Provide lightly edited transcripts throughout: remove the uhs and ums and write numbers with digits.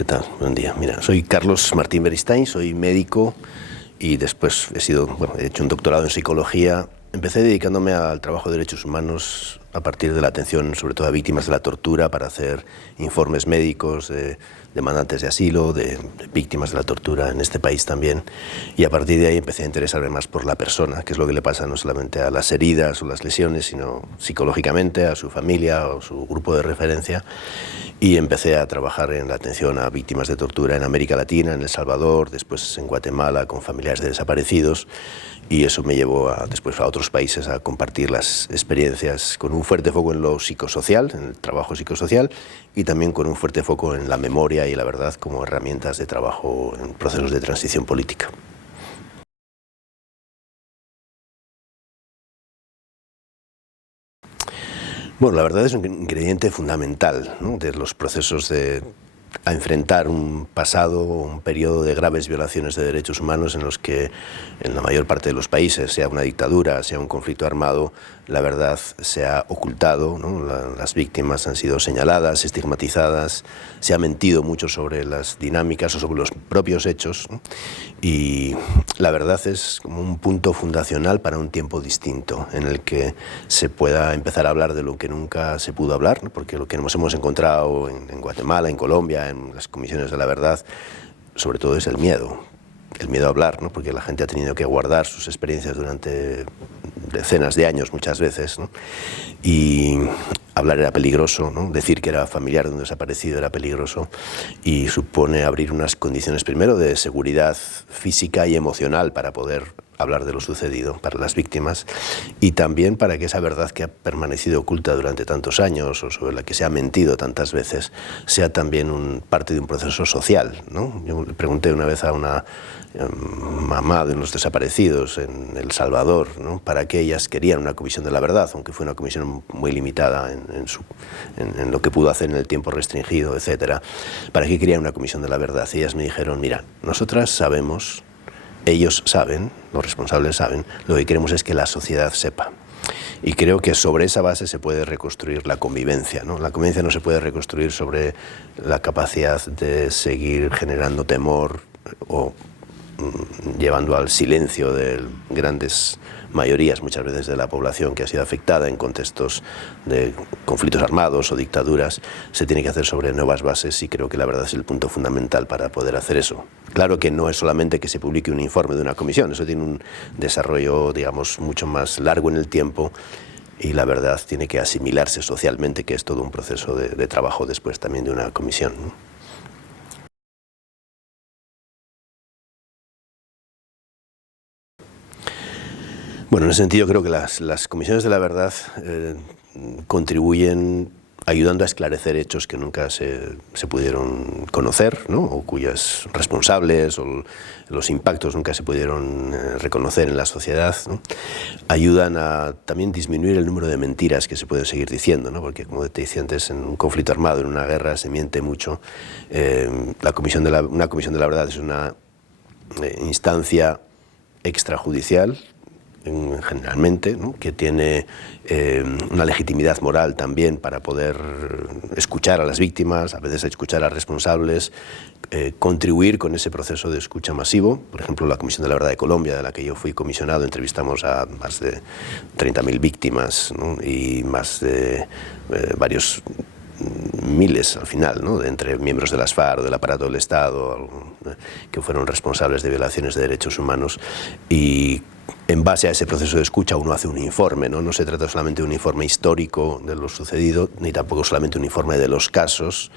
¿Qué tal? Buen día. Mira, soy Carlos Martín Beristain, soy médico y después he hecho un doctorado en psicología. Empecé dedicándome al trabajo de derechos humanos a partir de la atención sobre todo a víctimas de la tortura para hacer informes médicos de demandantes de asilo, de víctimas de la tortura en este país también. Y a partir de ahí empecé a interesarme más por la persona, que es lo que le pasa no solamente a las heridas o las lesiones, sino psicológicamente, a su familia o su grupo de referencia. Y empecé a trabajar en la atención a víctimas de tortura en América Latina, en El Salvador, después en Guatemala con familiares de desaparecidos, y eso me llevó después a otros países a compartir las experiencias con un fuerte foco en lo psicosocial, en el trabajo psicosocial, y también con un fuerte foco en la memoria y la verdad como herramientas de trabajo en procesos de transición política. Bueno, la verdad es un ingrediente fundamental, ¿no?, de los procesos a enfrentar un pasado, un periodo de graves violaciones de derechos humanos en los que en la mayor parte de los países, sea una dictadura, sea un conflicto armado, la verdad se ha ocultado, ¿no? Las víctimas han sido señaladas, estigmatizadas, se ha mentido mucho sobre las dinámicas o sobre los propios hechos, ¿no? Y la verdad es como un punto fundacional para un tiempo distinto en el que se pueda empezar a hablar de lo que nunca se pudo hablar, ¿no? Porque lo que nos hemos encontrado en Guatemala, en Colombia, en las comisiones de la verdad, sobre todo es el miedo a hablar, ¿no? Porque la gente ha tenido que guardar sus experiencias durante decenas de años muchas veces, ¿no? Y hablar era peligroso, ¿no? Decir que era familiar de un desaparecido era peligroso y supone abrir unas condiciones primero de seguridad física y emocional para poder hablar de lo sucedido para las víctimas y también para que esa verdad que ha permanecido oculta durante tantos años o sobre la que se ha mentido tantas veces sea también parte de un proceso social, ¿no? Yo le pregunté una vez a una mamá de unos desaparecidos en El Salvador, ¿no?, para qué ellas querían una comisión de la verdad, aunque fue una comisión muy limitada en lo que pudo hacer en el tiempo restringido, etcétera. ¿Para qué querían una comisión de la verdad? Y ellas me dijeron, mira, nosotras sabemos, ellos saben, los responsables saben, lo que queremos es que la sociedad sepa. Y creo que sobre esa base se puede reconstruir la convivencia, ¿no? La convivencia no se puede reconstruir sobre la capacidad de seguir generando temor o llevando al silencio de grandes mayorías, muchas veces de la población que ha sido afectada en contextos de conflictos armados o dictaduras. Se tiene que hacer sobre nuevas bases y creo que la verdad es el punto fundamental para poder hacer eso. Claro que no es solamente que se publique un informe de una comisión, eso tiene un desarrollo, digamos, mucho más largo en el tiempo y la verdad tiene que asimilarse socialmente, que es todo un proceso de trabajo después también de una comisión, ¿no? Bueno, en ese sentido creo que las comisiones de la verdad contribuyen ayudando a esclarecer hechos que nunca se pudieron conocer, ¿no?, o cuyos responsables o los impactos nunca se pudieron reconocer en la sociedad, ¿no? Ayudan a también disminuir el número de mentiras que se pueden seguir diciendo, ¿no? Porque como te decía antes, en un conflicto armado, en una guerra, se miente mucho. Una comisión de la verdad es una instancia extrajudicial, generalmente, ¿no?, que tiene una legitimidad moral también para poder escuchar a las víctimas, a veces escuchar a responsables, contribuir con ese proceso de escucha masivo. Por ejemplo, la Comisión de la Verdad de Colombia, de la que yo fui comisionado, entrevistamos a más de 30.000 víctimas, ¿no?, y más de varios miles al final, ¿no?, entre miembros de las FARC o del aparato del Estado que fueron responsables de violaciones de derechos humanos, y en base a ese proceso de escucha uno hace un informe, ¿no? No se trata solamente de un informe histórico de lo sucedido, ni tampoco solamente un informe de los casos,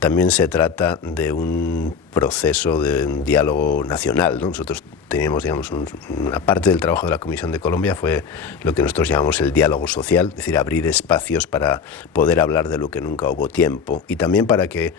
también se trata de un proceso de un diálogo nacional, ¿no? Nosotros teníamos, digamos, una parte del trabajo de la Comisión de Colombia fue lo que nosotros llamamos el diálogo social, es decir, abrir espacios para poder hablar de lo que nunca hubo tiempo y también para que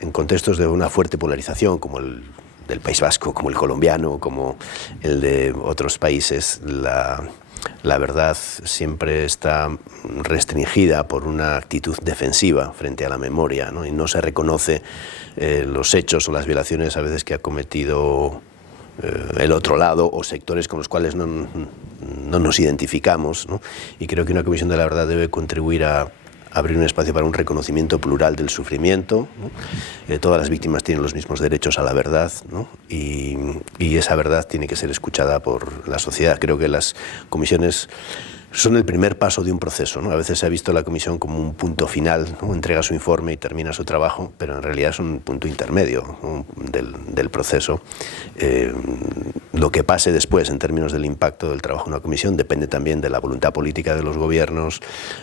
en contextos de una fuerte polarización como el del País Vasco, como el colombiano, como el de otros países, la verdad siempre está restringida por una actitud defensiva frente a la memoria, ¿no? Y no se reconoce los hechos o las violaciones a veces que ha cometido el otro lado o sectores con los cuales no nos identificamos, ¿no? Y creo que una comisión de la verdad debe contribuir a abrir un espacio para un reconocimiento plural del sufrimiento, ¿no? Todas las víctimas tienen los mismos derechos a la verdad, ¿no? Y esa verdad tiene que ser escuchada por la sociedad. Creo que las comisiones son el primer paso de un proceso, ¿no? A veces se ha visto la comisión como un punto final, ¿no? Entrega su informe y termina su trabajo, pero en realidad es un punto intermedio, ¿no? del proceso. Lo que pase después en términos del impacto del trabajo de una comisión depende también de la voluntad política de los gobiernos,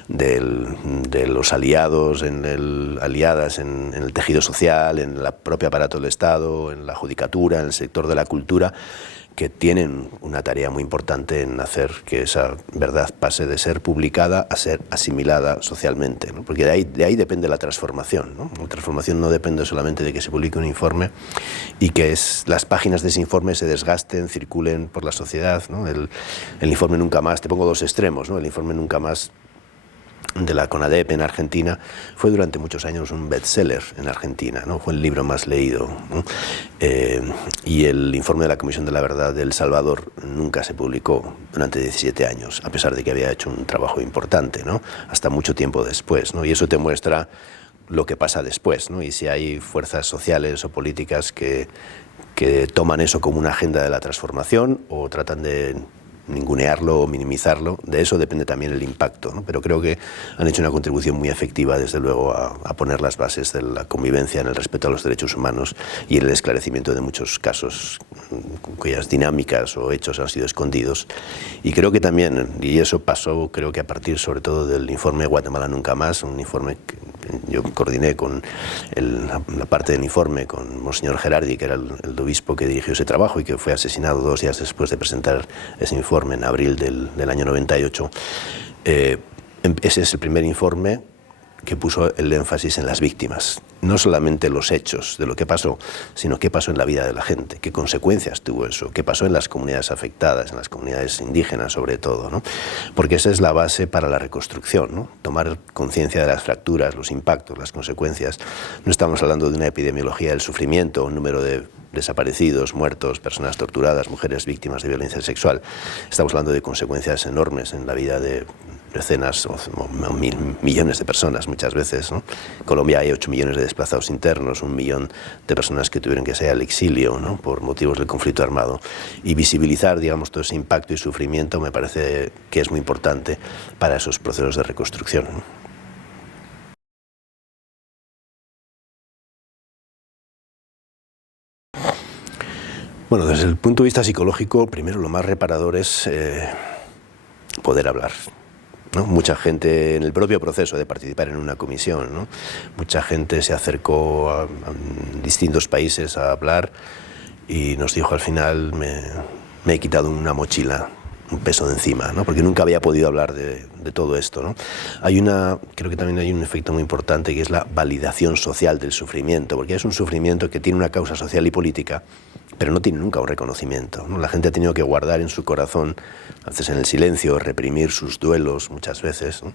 de los aliados, aliadas en el tejido social, en el propio aparato del Estado, en la judicatura, en el sector de la cultura, que tienen una tarea muy importante en hacer que esa verdad pase de ser publicada a ser asimilada socialmente, ¿no? Porque de ahí depende la transformación, ¿no? La transformación no depende solamente de que se publique un informe y que las páginas de ese informe se desgasten, circulen por la sociedad, ¿no? El informe Nunca Más, te pongo dos extremos, ¿no? El informe Nunca Más de la CONADEP en Argentina fue durante muchos años un bestseller en Argentina, ¿no? Fue el libro más leído, ¿no? Y el informe de la Comisión de la Verdad de El Salvador nunca se publicó durante 17 años, a pesar de que había hecho un trabajo importante, ¿no? Hasta mucho tiempo después, ¿no? Y eso te muestra lo que pasa después, ¿no? Y si hay fuerzas sociales o políticas que toman eso como una agenda de la transformación o tratan de ningunearlo o minimizarlo, de eso depende también el impacto, ¿no? Pero creo que han hecho una contribución muy efectiva, desde luego, a poner las bases de la convivencia en el respeto a los derechos humanos y en el esclarecimiento de muchos casos cuyas dinámicas o hechos han sido escondidos. Y creo que también, y eso pasó creo que a partir sobre todo del informe Guatemala Nunca Más, un informe que yo coordiné con la parte del informe con Monseñor Gerardi, que era el obispo que dirigió ese trabajo y que fue asesinado 2 días después de presentar ese informe en abril del año 98. Ese es el primer informe que puso el énfasis en las víctimas, no solamente los hechos de lo que pasó, sino qué pasó en la vida de la gente, qué consecuencias tuvo eso, qué pasó en las comunidades afectadas, en las comunidades indígenas sobre todo, ¿no? Porque esa es la base para la reconstrucción, ¿no? Tomar conciencia de las fracturas, los impactos, las consecuencias. No estamos hablando de una epidemiología del sufrimiento, un número de desaparecidos, muertos, personas torturadas, mujeres víctimas de violencia sexual. Estamos hablando de consecuencias enormes en la vida de decenas o millones de personas muchas veces, ¿no? En Colombia hay 8 millones de desplazados internos, 1 millón de personas que tuvieron que salir al exilio, ¿no? Por motivos del conflicto armado. Y visibilizar, digamos, todo ese impacto y sufrimiento me parece que es muy importante para esos procesos de reconstrucción, ¿no? Bueno, desde el punto de vista psicológico, primero lo más reparador es poder hablar, ¿no? Mucha gente en el propio proceso de participar en una comisión, ¿no? Mucha gente se acercó a distintos países a hablar y nos dijo al final, me he quitado una mochila, un peso de encima, ¿no? Porque nunca había podido hablar de todo esto, ¿no? Creo que también hay un efecto muy importante que es la validación social del sufrimiento, porque es un sufrimiento que tiene una causa social y política, pero no tiene nunca un reconocimiento, ¿no? La gente ha tenido que guardar en su corazón, a veces en el silencio, reprimir sus duelos muchas veces, ¿no?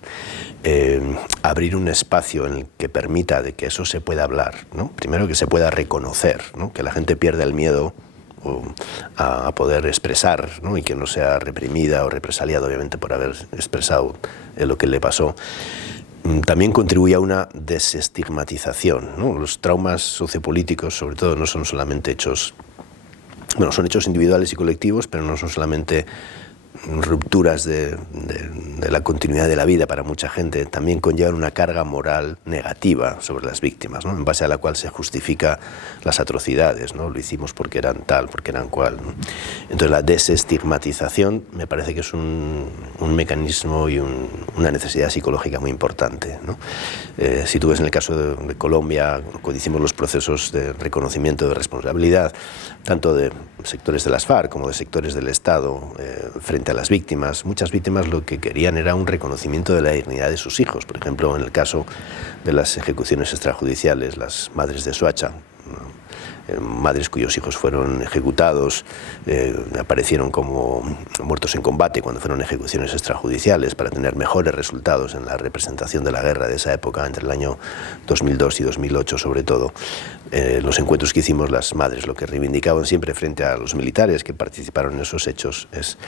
Abrir un espacio en el que permita de que eso se pueda hablar, ¿no? Primero que se pueda reconocer, ¿no? Que la gente pierda el miedo a poder expresar, ¿no? Y que no sea reprimida o represaliada, obviamente, por haber expresado lo que le pasó. También contribuye a una desestigmatización, ¿no? Los traumas sociopolíticos, sobre todo, no son solamente hechos, bueno, son hechos individuales y colectivos, pero no son solamente rupturas de la continuidad de la vida para mucha gente, también conllevan una carga moral negativa sobre las víctimas, ¿no? En base a la cual se justifica las atrocidades, ¿no? Lo hicimos porque eran tal, porque eran cual, ¿no? Entonces la desestigmatización me parece que es un mecanismo y una necesidad psicológica muy importante, ¿no? Si tú ves en el caso de Colombia, cuando hicimos los procesos de reconocimiento de responsabilidad, tanto de sectores de las FARC como de sectores del Estado frente a las víctimas, muchas víctimas lo que querían era un reconocimiento de la dignidad de sus hijos. Por ejemplo, en el caso de las ejecuciones extrajudiciales, las madres de Soacha, ¿no? madres cuyos hijos fueron ejecutados, aparecieron como muertos en combate cuando fueron ejecuciones extrajudiciales para tener mejores resultados en la representación de la guerra de esa época, entre el año 2002 y 2008 sobre todo. Los encuentros que hicimos, las madres lo que reivindicaban siempre frente a los militares que participaron en esos hechos es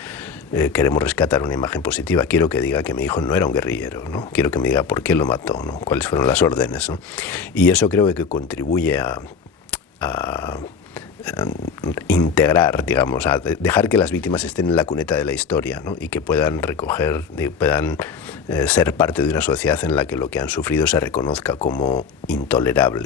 queremos rescatar una imagen positiva, quiero que diga que mi hijo no era un guerrillero, ¿no? Quiero que me diga por qué lo mató, ¿no? Cuáles fueron las órdenes, ¿no? Y eso creo que contribuye a integrar, digamos, a dejar que las víctimas estén en la cuneta de la historia, ¿no? Y que puedan recoger, puedan ser parte de una sociedad en la que lo que han sufrido se reconozca como intolerable.